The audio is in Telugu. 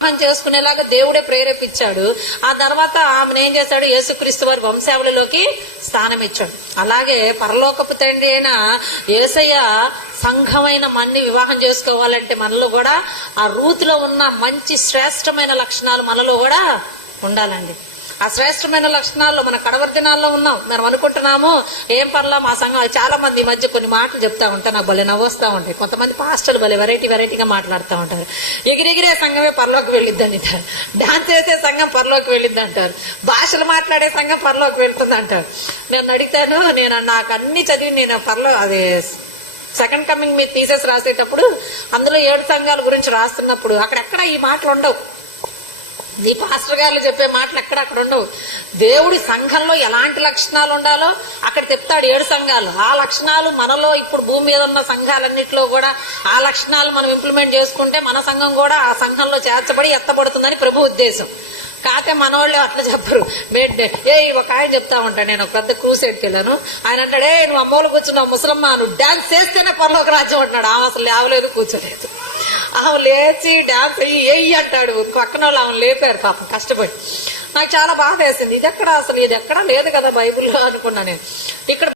వివాహం చేసుకునేలాగా దేవుడే ప్రేరేపించాడు. ఆ తర్వాత ఆమెను ఏం చేశాడు? యేసుక్రీస్తు వారి వంశావళిలోకి స్థానం ఇచ్చాడు అలాగే పరలోకపు తండ్రి అయిన యేసయ్య సంఘమైన మన్ని వివాహం చేసుకోవాలంటే మనలో కూడా ఆ రూతులో ఉన్న మంచి శ్రేష్టమైన లక్షణాలు మనలో కూడా ఉండాలండి. ఆ శ్రేష్టమైన లక్షణాల్లో మన కడవరి దినాల్లో ఉన్నాం. మనం అనుకుంటున్నాము ఏం పర్లా మా సంఘం చాలా మంది ఈ మధ్య కొన్ని మాటలు చెప్తా ఉంటారు. నాకు భలే నవ్వుస్తూ ఉంటాయి. కొంతమంది పాస్టర్లు భలే వెరైటీ వెరైటీగా మాట్లాడుతూ ఉంటారు. ఎగిరెగిరే సంఘమే పరలోకి వెళ్ళిద్ది అంటారు. డాన్స్ చేసే సంఘం పరలోకి వెళ్ళిద్ది అంటారు. భాషలు మాట్లాడే సంఘం పరలోకి వెళ్తుంది అంటారు. నేను అడిగితాను నేను నాకు అన్ని చదివి నేను పర్లో అదే సెకండ్ కమింగ్ మీద తీసేసి రాసేటప్పుడు అందులో ఏడు సంఘాల గురించి రాస్తున్నప్పుడు అక్కడెక్కడ ఈ మాటలు ఉండవు. నీ పాస్టర్ గారు చెప్పే మాటలు ఎక్కడ అక్కడ ఉండవు. దేవుడి సంఘంలో ఎలాంటి లక్షణాలు ఉండాలో అక్కడ చెప్తాడు ఏడు సంఘాలు. ఆ లక్షణాలు మనలో ఇప్పుడు భూమి మీద ఉన్న సంఘాలన్నింటిలో కూడా ఆ లక్షణాలు మనం ఇంప్లిమెంట్ చేసుకుంటే మన సంఘం కూడా ఆ సంఘంలో చేర్చబడి ఎత్తబడుతుందని ప్రభు ఉద్దేశం. కాకపోతే మనోళ్ళు అట్లా చెప్పరు. బెడ్ ఏ ఒక ఆయన చెప్తా ఉంటాను నేను ఒక పెద్ద క్రూసైడ్కి వెళ్ళాను. ఆయన అంటాడే నువ్వు అమ్మోలు కూర్చున్నావు ముసలమ్మ నువ్వు డాన్స్ చేస్తేనే పర్లోక రాజ్యం అంటున్నాడు. ఆమె అసలు లేవలేదు కూర్చోలేదు. ఆమె లేచి డాన్స్ అయ్యి ఏయి అంటాడు. పక్కన వాళ్ళు ఆమె లేపారు పాపం కష్టపడి. నాకు చాలా బాధ వేసింది. ఇది ఎక్కడ అసలు? ఇది ఎక్కడ? లేదు కదా బైబుల్లో అనుకున్నా నేను. ఇక్కడ